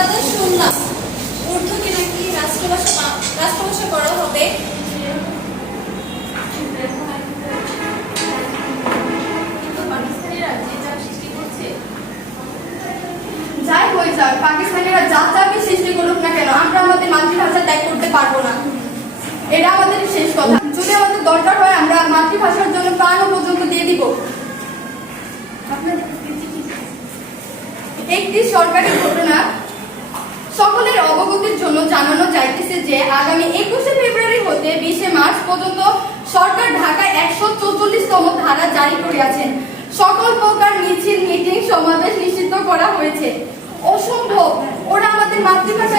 দাদা শুনলাম। উর্দুকে নাকি রাষ্ট্রভাষা রাষ্ট্রভাষা করা হবে? পাকিস্তানিরা যে চাপ সৃষ্টি করছে। যাই হয়ে যাক পাকিস্তানিরা যা চাপই সৃষ্টি করুক না কেন আমরা আমাদের মাতৃভাষা ত্যাগ করতে পারব না। এটা আমাদের শেষ কথা। যদি আমাদের দরকার হয় আমরা মাতৃভাষার জন্য প্রাণও পর্যন্ত দিয়ে দিব। একটি সরকারি ঘটনা সকলের জন্য জানানো যাইতেছে যে, আগামী একুশে ফেব্রুয়ারি হতে বিশে মার্চ পর্যন্ত সরকার ঢাকায় একশো চৌচল্লিশতম ধারা জারি করিয়াছেন। সকল প্রকার মিছিল, মিটিং, সমাবেশ নিষিদ্ধ করা হয়েছে। অসম্ভব! ওরা আমাদের মাতৃভাষাকে